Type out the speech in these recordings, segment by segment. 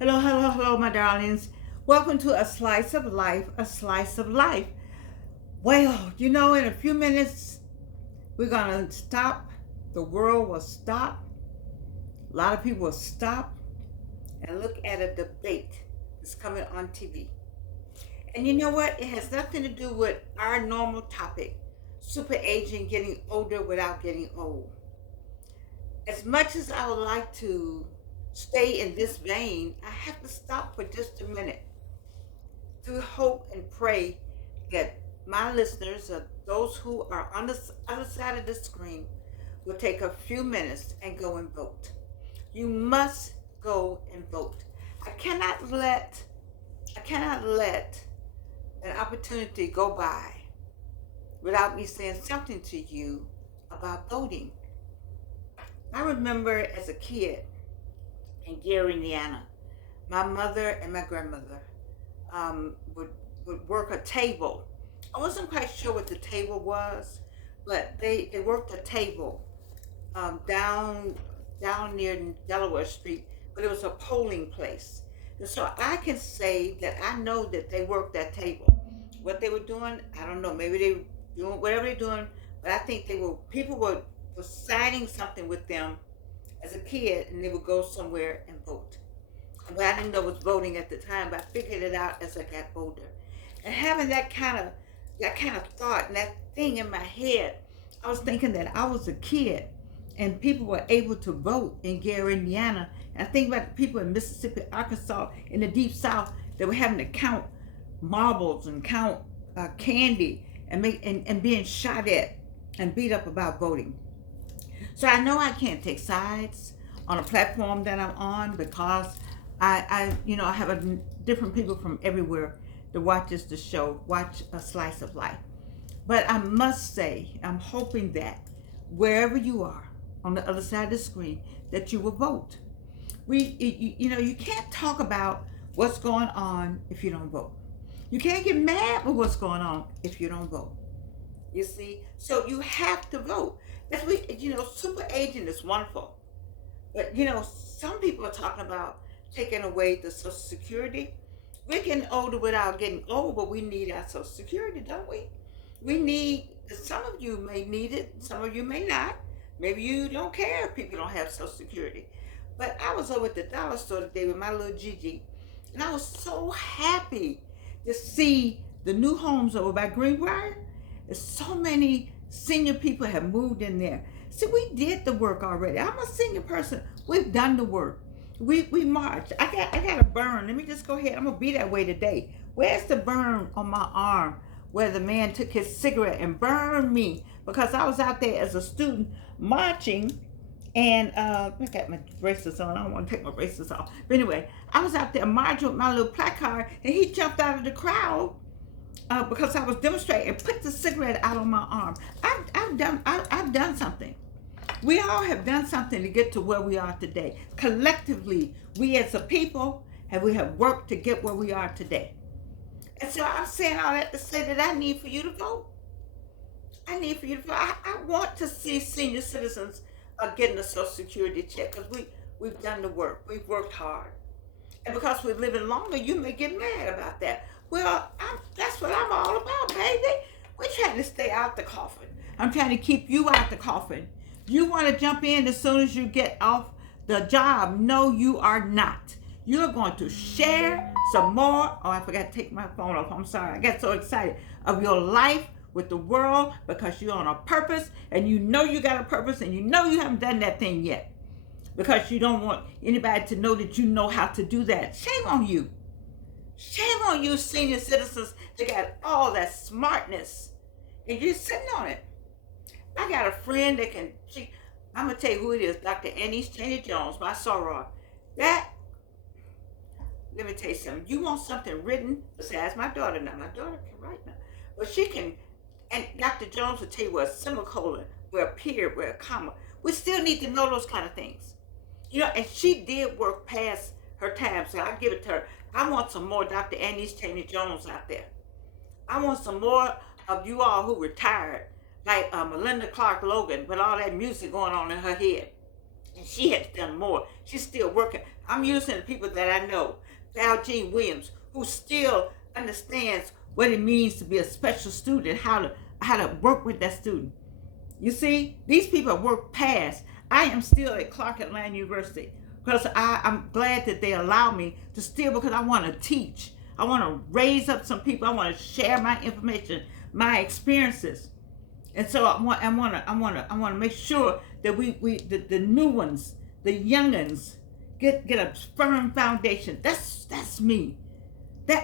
Hello, hello, hello, my darlings. Welcome to A Slice of Life, A Slice of Life. Well, in a few minutes, we're going to stop. The world will stop. A lot of people will stop and look at a debate that's coming on TV. And you know what? It has nothing to do with our normal topic, super aging, getting older without getting old. As much as I would like to stay in this vein, I have to stop for just a minute to hope and pray that my listeners, or those who are on the other side of the screen, will take a few minutes and go and vote. You must go and vote. I cannot let I cannot let an opportunity go by without me saying something to you about voting. I remember as a kid in Gary, Indiana, my mother and my grandmother would work a table. I wasn't quite sure what the table was, but they worked a table down near Delaware Street, but it was a polling place. And so I can say that I know that they worked that table. What they were doing, I don't know. Maybe they were doing whatever they're doing, but I think people were signing something with them as a kid, and they would go somewhere and vote. But I didn't know it was voting at the time, but I figured it out as I got older. And having that kind of thought and that thing in my head, I was thinking that I was a kid and people were able to vote in Gary, Indiana. And I think about the people in Mississippi, Arkansas, in the deep south that were having to count marbles and count candy and being shot at and beat up about voting. So I know I can't take sides on a platform that I'm on because I have different people from everywhere that watches the show, watch A Slice of Life. But I must say, I'm hoping that wherever you are on the other side of the screen, that you will vote. You can't talk about what's going on if you don't vote. You can't get mad with what's going on if you don't vote. You see, so you have to vote. Super aging is wonderful, but some people are talking about taking away the Social Security. We're getting older without getting old, but we need our Social Security, don't we? We need. Some of you may need it, some of you may not. Maybe you don't care if people don't have Social Security. But I was over at the dollar store today with my little Gigi, and I was so happy to see the new homes over by Greenbrier. There's so many senior people have moved in there. See, we did the work already. I'm a senior person. We've done the work. We marched. I got a burn. Let me just go ahead. I'm gonna be that way today. Where's the burn on my arm where the man took his cigarette and burned me because I was out there as a student marching and I got my bracelets on. I don't want to take my bracelets off. But anyway, I was out there marching with my little placard and he jumped out of the crowd because I was demonstrating and put the cigarette out on my arm. I've done something. We all have done something to get to where we are today. Collectively, we as a people, we have worked to get where we are today. And so I'm saying all that to say that I need for you to vote. I need for you to vote. I want to see senior citizens getting a Social Security check because we've done the work. We've worked hard. And because we're living longer, you may get mad about that. Well, that's what I'm all about, baby. We're trying to stay out the coffin. I'm trying to keep you out the coffin. You want to jump in as soon as you get off the job. No, you are not. You're going to share some more. Oh, I forgot to take my phone off. I'm sorry. I got so excited of your life with the world because you're on a purpose and you know you got a purpose and you know you haven't done that thing yet because you don't want anybody to know that you know how to do that. Shame on you. Shame on you, senior citizens that got all that smartness and you're sitting on it. I got a friend that I'm going to tell you who it is, Dr. Annie Cheney Jones, my soror. Let me tell you something. You want something written, besides my daughter now. My daughter can write now. But she can, and Dr. Jones will tell you where a semicolon, where a period, where a comma. We still need to know those kind of things. And she did work past her time, so I give it to her. I want some more Dr. Annie Cheney Jones out there. I want some more of you all who retired, like Melinda Clark Logan, with all that music going on in her head. And she has done more. She's still working. I'm using the people that I know. Val Jean Williams, who still understands what it means to be a special student, how to work with that student. You see, these people work past. I am still at Clark Atlanta University because I'm glad that they allow me to still, because I want to teach. I want to raise up some people. I want to share my information, my experiences. And so I want to make sure that the new ones, the youngins, get a firm foundation. That's me.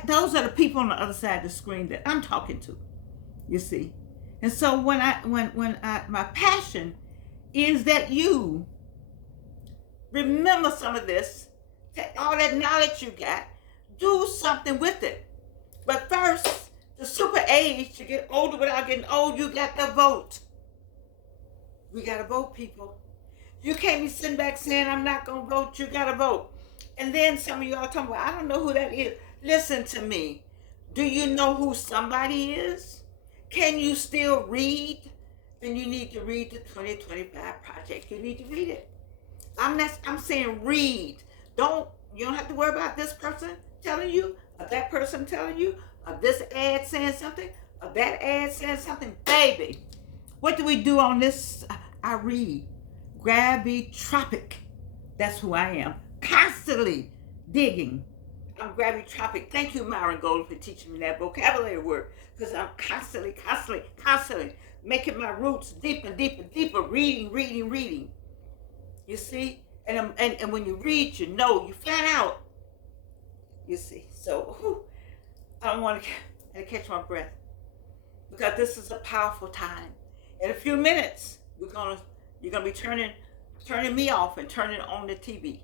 Those are the people on the other side of the screen that I'm talking to. You see, and so my passion is that you remember some of this, all that knowledge you got, do something with it. But first, the super age, to get older without getting old, you got to vote. We got to vote, people. You can't be sitting back saying, I'm not going to vote. You got to vote. And then some of y'all talking, well, I don't know who that is. Listen to me. Do you know who somebody is? Can you still read? Then you need to read the 2025 project. You need to read it. I'm saying read. You don't have to worry about this person telling you, or that person telling you, or this ad saying something, or that ad saying something. Baby, what do we do on this? I read. Gravitropic. That's who I am. Constantly digging. I'm gravitropic. Thank you, Myron Golden, for teaching me that vocabulary word, because I'm constantly making my roots deeper, reading. You see? And when you read, you know, you find out. You see? So, I don't want to catch my breath, because this is a powerful time. In a few minutes, you're gonna be turning me off and turning on the TV,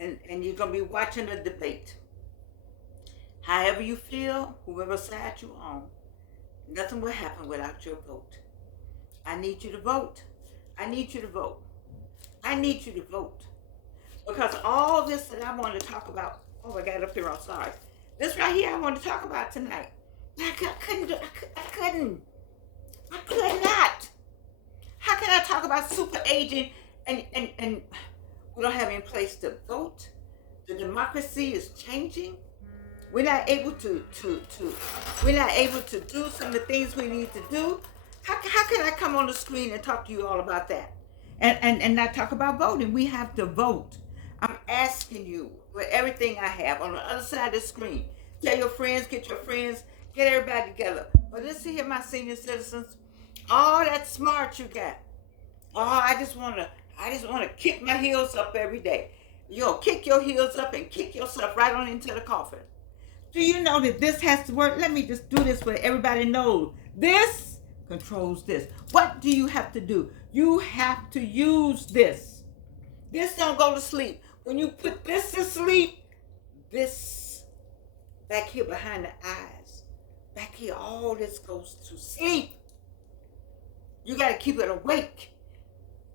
and you're gonna be watching the debate. However you feel, whoever side you're on, nothing will happen without your vote. I need you to vote. I need you to vote. I need you to vote. Because all this that I want to talk about, oh, I got it up here, I'm sorry. This right here I want to talk about tonight. I could not. How can I talk about super aging and we don't have any place to vote? The democracy is changing. We're not able to do some of the things we need to do. How can I come on the screen and talk to you all about that? And not talk about voting? We have to vote. I'm asking you, with everything I have on the other side of the screen, tell your friends, get everybody together. But listen here, my senior citizens, all that smart you got. Oh, I just wanna kick my heels up every day. You'll kick your heels up and kick yourself right on into the coffin. Do you know that this has to work? Let me just do this where everybody knows. This controls this. What do you have to do? You have to use this. This don't go to sleep. When you put this to sleep, this back here behind the eyes, back here, all this goes to sleep. You got to keep it awake.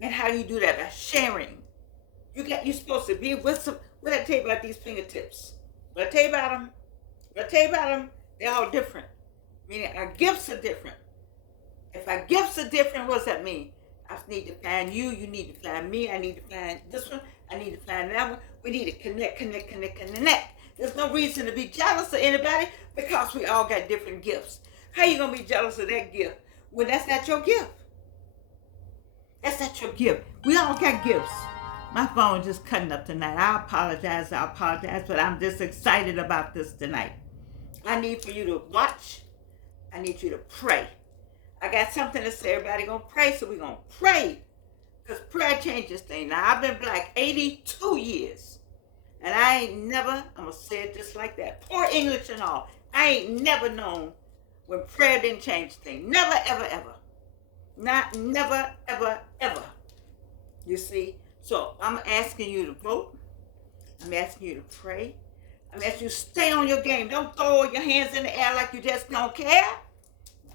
And how do you do that? By sharing. You're supposed to be with some. What did I tell you about these fingertips? What I tell you about them? They're all different. Meaning our gifts are different. If our gifts are different, what does that mean? I need to find you. You need to find me. I need to find this one. I need to find that one. We need to connect. There's no reason to be jealous of anybody, because we all got different gifts. How you going to be jealous of that gift when that's not your gift? That's not your gift. We all got gifts. My phone just cutting up tonight. I apologize, but I'm just excited about this tonight. I need for you to watch. I need you to pray. I got something to say. Everybody gonna pray, so we're gonna pray. Because prayer changes things. Now, I've been black 82 years. And I ain't never, I'm gonna say it just like that, poor English and all, I ain't never known when prayer didn't change things. Never, ever, ever. Never, ever, ever. You see? So I'm asking you to vote. I'm asking you to pray. I'm asking you to stay on your game. Don't throw your hands in the air like you just don't care.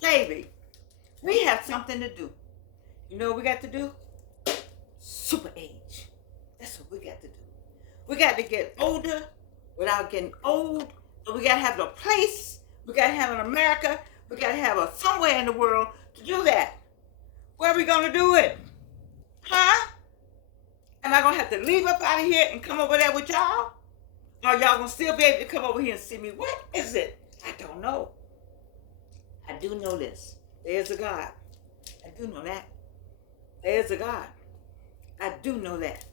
Baby, we have something to do. You know what we got to do? Super age. That's what we got to do. We got to get older without getting old. So we got to have a place. We got to have an America. We got to have a somewhere in the world to do that. Where are we going to do it? Huh? Am I gonna have to leave up out of here and come over there with y'all? Or y'all gonna still be able to come over here and see me? What is it? I don't know. I do know this. There's a God. I do know that. There's a God. I do know that.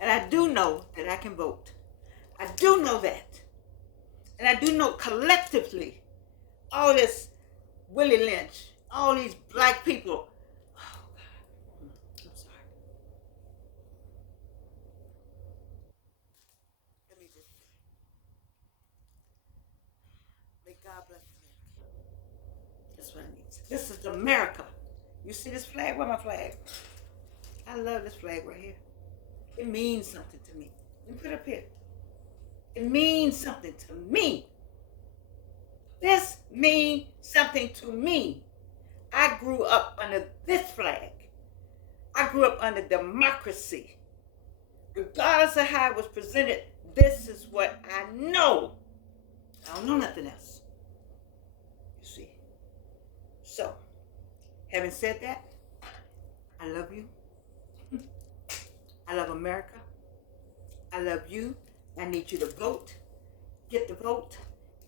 And I do know that I can vote. I do know that. And I do know collectively, all this Willie Lynch, all these black people. Oh, God. I'm sorry. Let me just, may God bless America. That's what it means. This is America. You see this flag? Where's my flag? I love this flag right here. It means something to me. Let me put it up here. It means something to me. This means something to me. I grew up under this flag. I grew up under democracy. Regardless of how it was presented, this is what I know. I don't know nothing else. You see. So, having said that, I love you. I love America. I love you. I need you to vote. Get the vote.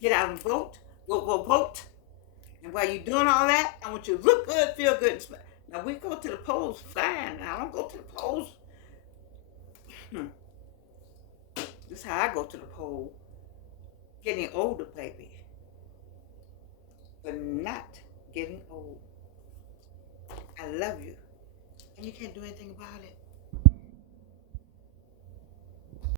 Get out and vote. Vote. And while you're doing all that, I want you to look good, feel good, and smell. Now, we go to the polls, fine. I don't go to the polls. This is how I go to the poll. Getting older, baby. But not getting old. I love you. And you can't do anything about it.